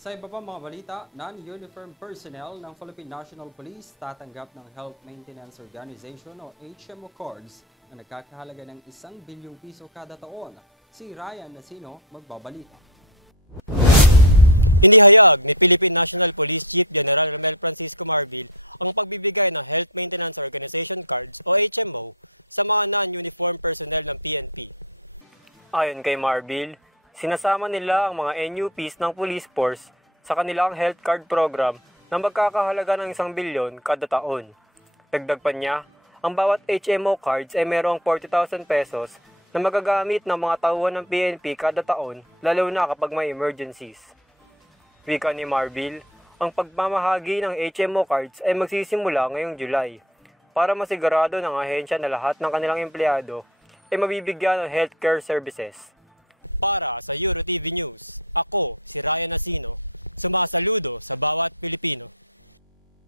Sa iba pa mga balita, non-uniform personnel ng Philippine National Police tatanggap ng Health Maintenance Organization o HMO cards na nagkakahalaga ng 1 bilyong piso kada taon. Si Ryan Nasino magbabalita. Ayon kay Marbil, sinasama nila ang mga NUPs ng police force sa kanilang health card program na magkakahalaga ng 1 bilyon kada taon. Dagdag pa niya, ang bawat HMO cards ay merong 40,000 pesos na magagamit ng mga tauhan ng PNP kada taon, lalo na kapag may emergencies. Wika ni Marbil, ang pagmamahagi ng HMO cards ay magsisimula ngayong July para masigurado ng ahensya na lahat ng kanilang empleyado ay mabibigyan ng healthcare services.